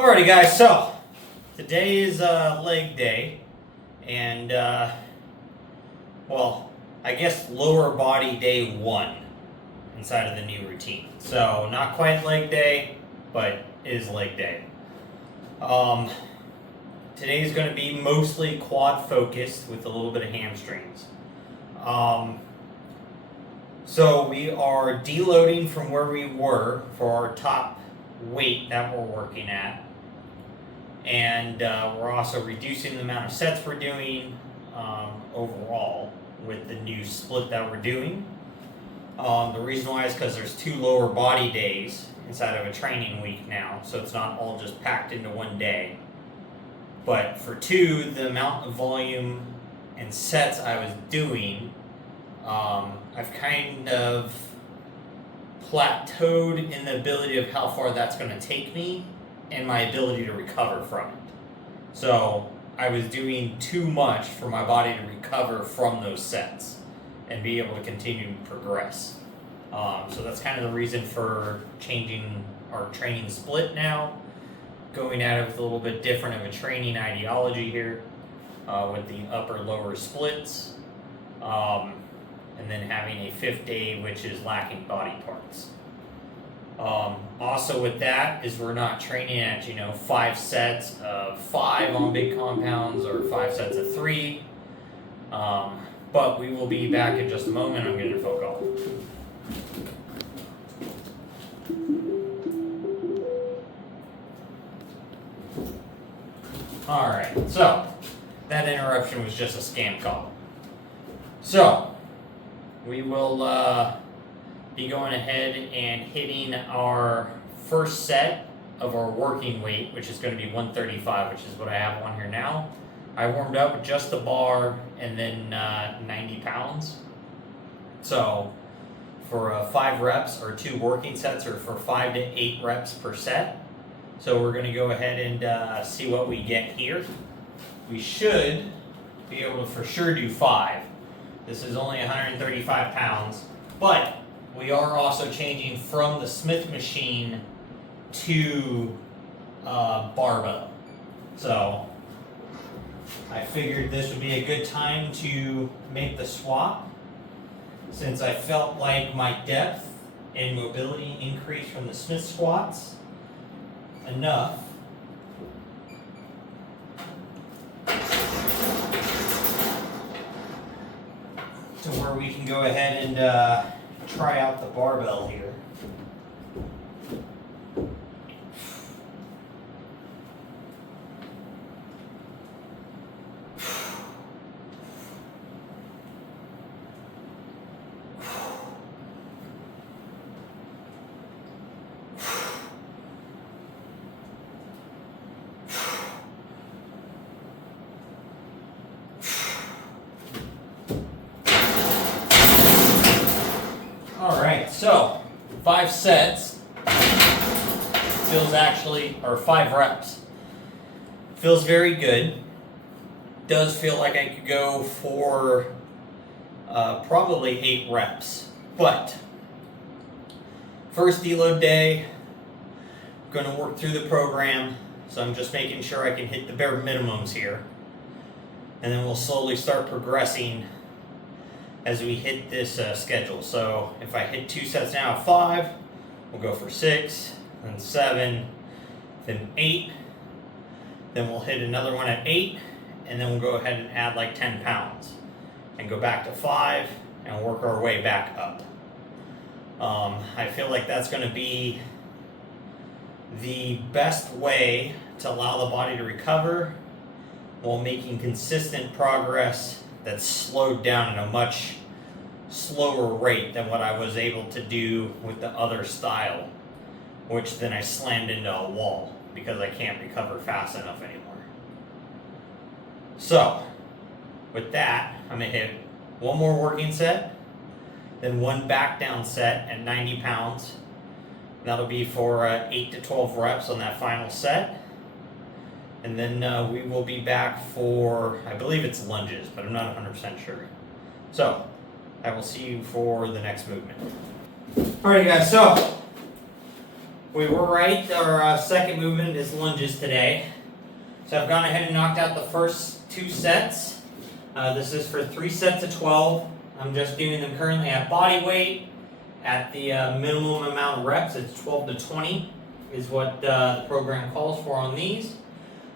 Alrighty guys, so today is leg day, and well, I guess lower body day 1 inside of the new routine. So not quite leg day, but is leg day. Today is going to be mostly quad focused with a little bit of hamstrings. So we are deloading from where we were for our top weight that we're working at, and we're also reducing the amount of sets we're doing overall with the new split that we're doing. The reason why is because there's 2 lower body days inside of a training week now, so it's not all just packed into one day. But for 2, the amount of volume and sets I was doing, I've kind of plateaued in the ability of how far that's going to take me and my ability to recover from it. So I was doing too much for my body to recover from those sets and be able to continue to progress. So that's kind of the reason for changing our training split now, going at it with a little bit different of a training ideology here, with the upper-lower splits, and then having a 5th day which is lacking body parts. Also with that is we're not training at 5 sets of 5 on big compounds or 5 sets of 3, but we will be back in just a moment. I'm getting a phone call. Alright, so that interruption was just a scam call. So we will be going ahead and hitting our first set of our working weight, which is going to be 135, which is what I have on here now. I warmed up with just the bar and then 90 pounds. So for 5 reps or 2 working sets, or for 5 to 8 reps per set. So we're going to go ahead and see what we get here. We should be able to for sure do 5. This is only 135 pounds, but we are also changing from the Smith machine to barbell. So I figured this would be a good time to make the swap, since I felt like my depth and mobility increased from the Smith squats enough to where we can go ahead and try out the barbell here. Alright, so 5 sets feels or 5 reps. Feels very good. Does feel like I could go for probably 8 reps. But first deload day, I'm going to work through the program, so I'm just making sure I can hit the bare minimums here. And then we'll slowly start progressing as we hit this schedule. So if I hit 2 sets now of 5, we'll go for 6, then 7, then 8, then we'll hit another one at 8, and then we'll go ahead and add like 10 pounds and go back to 5 and work our way back up. I feel like that's going to be the best way to allow the body to recover while making consistent progress that's slowed down at a much slower rate than what I was able to do with the other style, which then I slammed into a wall because I can't recover fast enough anymore. So with that, I'm going to hit 1 more working set, then 1 back down set at 90 pounds. That'll be for 8 to 12 reps on that final set. And then we will be back for, I believe it's lunges, but I'm not 100% sure. So I will see you for the next movement. Alright guys, so We were right. Our second movement is lunges today. So I've gone ahead and knocked out the first 2 sets. This is for 3 sets of 12. I'm just doing them currently at body weight. At the minimum amount of reps, it's 12 to 20 is what the program calls for on these.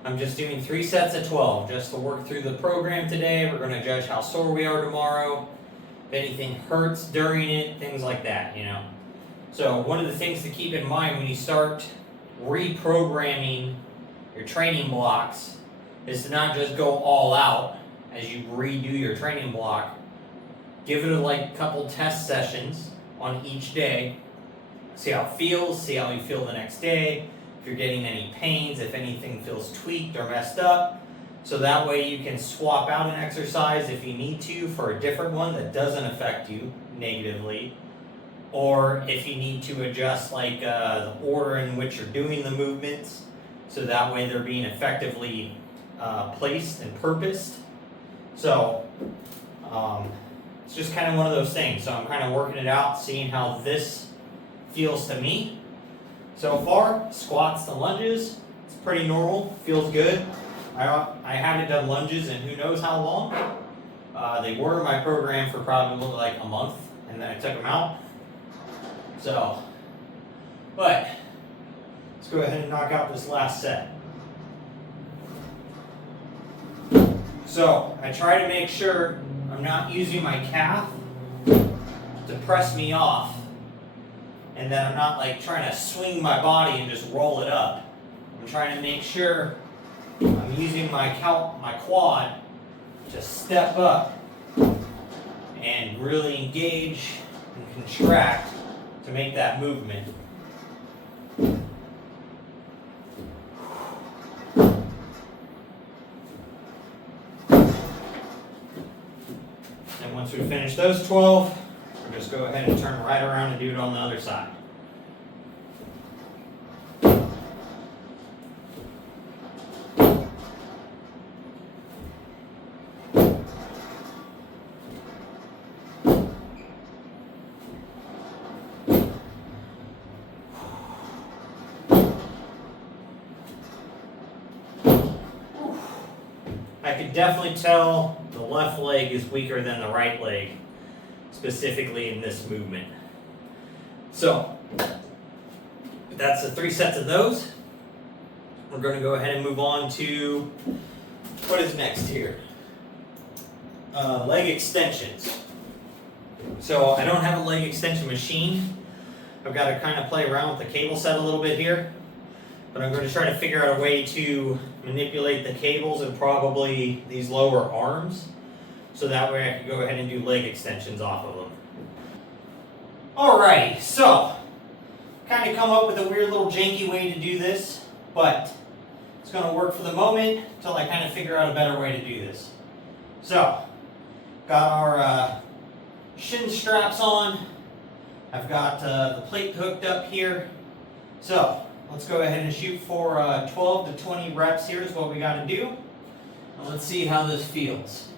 I'm just doing 3 sets of 12 just to work through the program today. We're going to judge how sore we are tomorrow, if anything hurts during it, things like that, you know. So one of the things to keep in mind when you start reprogramming your training blocks is to not just go all out as you redo your training block. Give it a couple test sessions on each day. See how it feels, see how you feel the next day, if you're getting any pains, if anything feels tweaked or messed up. So that way you can swap out an exercise if you need to for a different one that doesn't affect you negatively. Or if you need to adjust the order in which you're doing the movements, so that way they're being effectively placed and purposed. So it's just kind of one of those things. So I'm kind of working it out, seeing how this feels to me. So far, squats to lunges, it's pretty normal, feels good. I haven't done lunges in who knows how long. They were in my program for probably like a month, and then I took them out. So, but let's go ahead and knock out this last set. So I try to make sure I'm not using my calf to press me off, and that I'm not trying to swing my body and just roll it up. I'm trying to make sure I'm using my quad to step up and really engage and contract to make that movement. And once we finish those 12, we'll just go ahead and turn right around and do it on the other side. I could definitely tell the left leg is weaker than the right leg, specifically in this movement. So, that's the 3 sets of those. We're going to go ahead and move on to what is next here. Leg extensions. So I don't have a leg extension machine. I've got to kind of play around with the cable set a little bit here. But I'm going to try to figure out a way to manipulate the cables and probably these lower arms. So that way I can go ahead and do leg extensions off of them. Alrighty, so kind of come up with a weird little janky way to do this, but it's going to work for the moment until I kind of figure out a better way to do this. So, got our shin straps on. I've got the plate hooked up here. So, let's go ahead and shoot for 12 to 20 reps here is what we got to do. And let's see how this feels.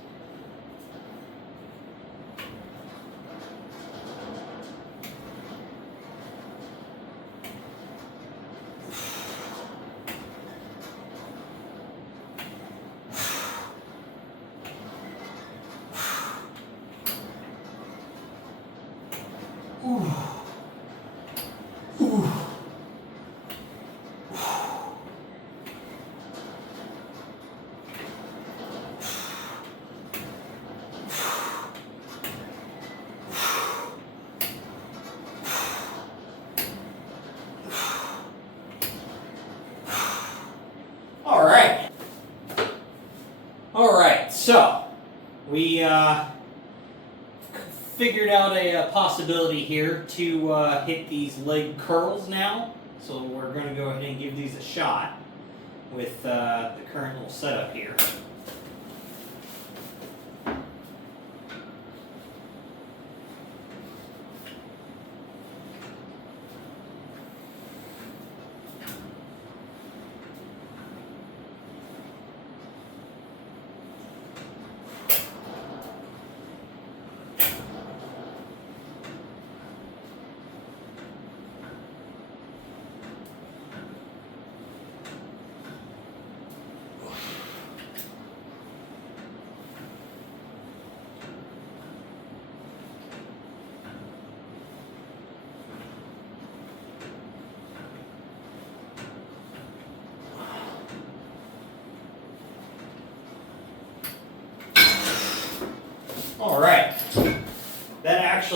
Ooh. Ooh. All right, so we figured out a possibility here to hit these leg curls now. So we're going to go ahead and give these a shot with the current little setup here.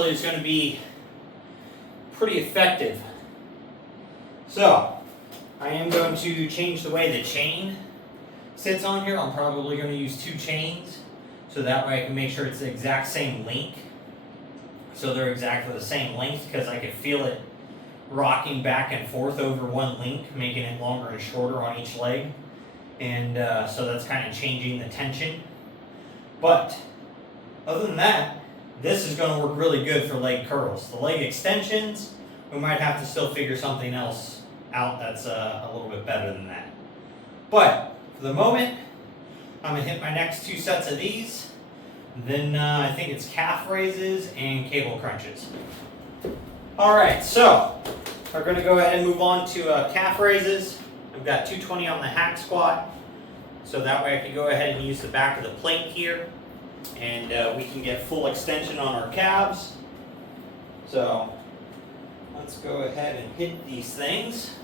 actually is going to be pretty effective. So, I am going to change the way the chain sits on here. I'm probably going to use 2 chains, so that way I can make sure it's the exact same length. So they're exactly the same length, because I can feel it rocking back and forth over one link, making it longer and shorter on each leg. And so that's kind of changing the tension. But other than that, this is going to work really good for leg curls. The leg extensions, we might have to still figure something else out that's a little bit better than that. But for the moment, I'm going to hit my next 2 sets of these. Then I think it's calf raises and cable crunches. Alright, so we're going to go ahead and move on to calf raises. I've got 220 on the hack squat, so that way I can go ahead and use the back of the plate here, and we can get full extension on our calves. So let's go ahead and hit these things.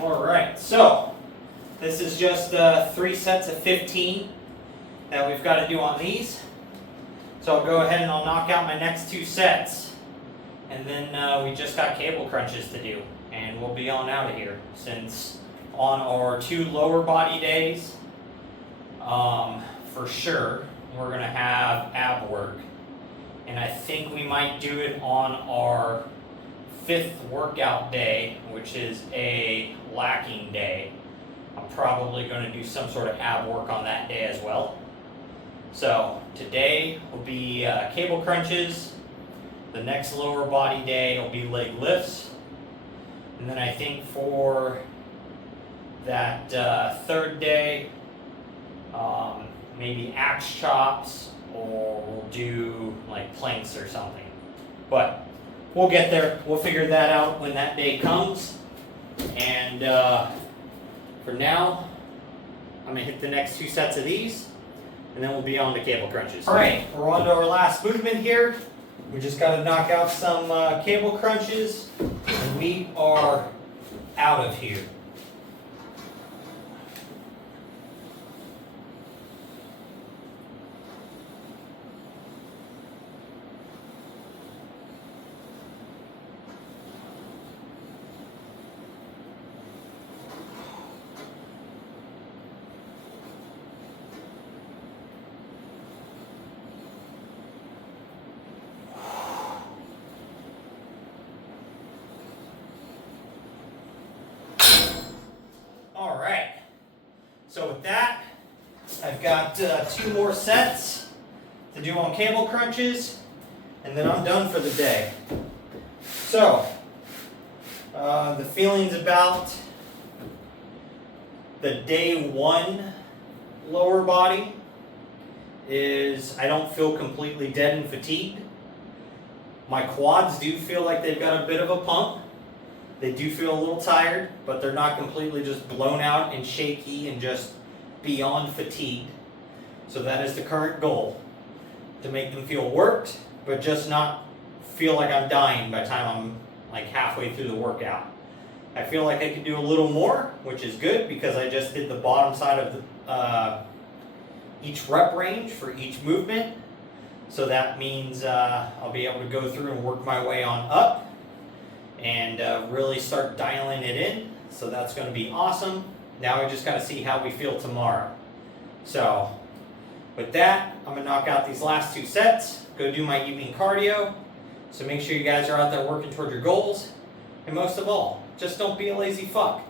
Alright, so this is just 3 sets of 15 that we've got to do on these. So I'll go ahead and I'll knock out my next 2 sets. And then we just got cable crunches to do. And we'll be on out of here. Since on our 2 lower body days, for sure, we're going to have ab work. And I think we might do it on our 5th workout day, which is a lacking day. I'm probably going to do some sort of ab work on that day as well. So today will be cable crunches. The next lower body day will be leg lifts. And then I think for that 3rd day, maybe axe chops, or we'll do like planks or something. But we'll get there. We'll figure that out when that day comes. And for now, I'm going to hit the next 2 sets of these, and then we'll be on to cable crunches. Alright, we're on to our last movement here. We just got to knock out some cable crunches, and we are out of here. Alright, so with that, I've got 2 more sets to do on cable crunches, and then I'm done for the day. So, the feelings about the day 1 lower body is I don't feel completely dead and fatigued. My quads do feel like they've got a bit of a pump. They do feel a little tired, but they're not completely just blown out and shaky and just beyond fatigued. So that is the current goal, to make them feel worked, but just not feel like I'm dying by the time I'm like halfway through the workout. I feel like I could do a little more, which is good because I just did the bottom side of the, each rep range for each movement. So that means I'll be able to go through and work my way on up and really start dialing it in. So that's going to be awesome. Now we just got to see how we feel tomorrow. So with that, I'm going to knock out these last 2 sets, go do my evening cardio. So make sure you guys are out there working toward your goals. And most of all, just don't be a lazy fuck.